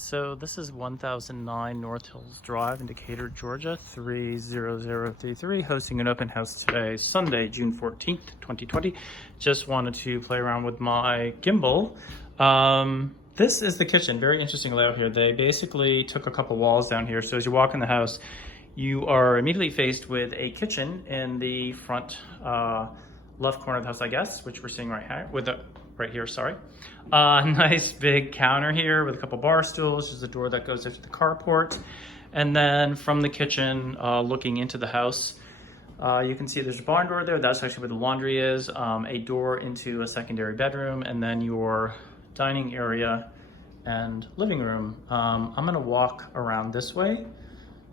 So this is 1009 North Hills Drive in Decatur, Georgia, 30033, hosting an open house today, Sunday, June 14th, 2020. Just wanted to play around with my gimbal. This is the kitchen. Very interesting layout here. They basically took a couple walls down here. So as you walk in the house, you are immediately faced with a kitchen in the front left corner of the house, I guess, which we're seeing right here, sorry. Nice big counter here with a couple bar stools. There's a door that goes into the carport. And then from the kitchen, looking into the house, you can see there's a barn door there. That's actually where the laundry is. A door into a secondary bedroom, and then your dining area and living room. I'm gonna walk around this way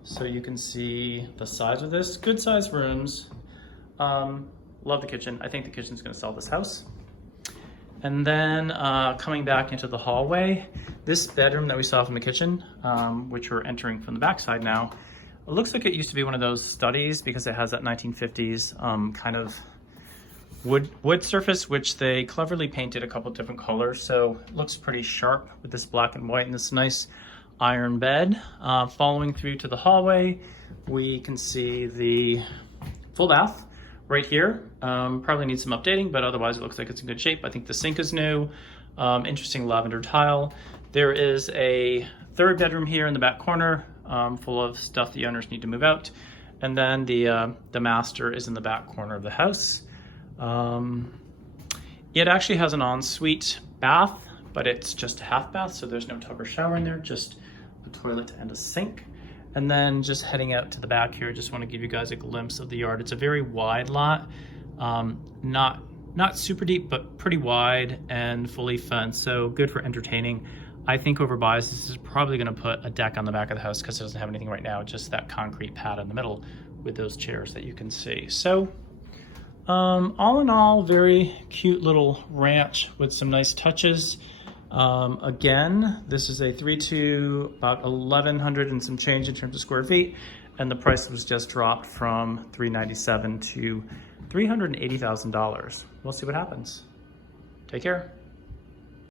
so you can see the size of this. Good size rooms. Love the kitchen. I think the kitchen's gonna sell this house. And then coming back into the hallway, this bedroom that we saw from the kitchen, which we're entering from the backside now, it looks like it used to be one of those studies because it has that 1950s kind of wood surface, which they cleverly painted a couple different colors. So it looks pretty sharp with this black and white and this nice iron bed. Following through to the hallway, we can see the full bath right here. Probably needs some updating, but otherwise it looks like it's in good shape. I think the sink is new. Interesting lavender tile. There is a third bedroom here in the back corner, full of stuff the owners need to move out. And then the master is in the back corner of the house. It actually has an ensuite bath, but it's just a half bath, so there's no tub or shower in there, just a toilet and a sink. And then just heading out to the back here, just want to give you guys a glimpse of the yard. It's a very wide lot, not super deep, but pretty wide and fully fenced, so good for entertaining. I think over buys, this is probably going to put a deck on the back of the house because it doesn't have anything right now, just that concrete pad in the middle with those chairs that you can see. So all in all, very cute little ranch with some nice touches. Again, this is a 3-2, about 1,100 and some change in terms of square feet, and the price was just dropped from $397,000 to $380,000. We'll see what happens. Take care.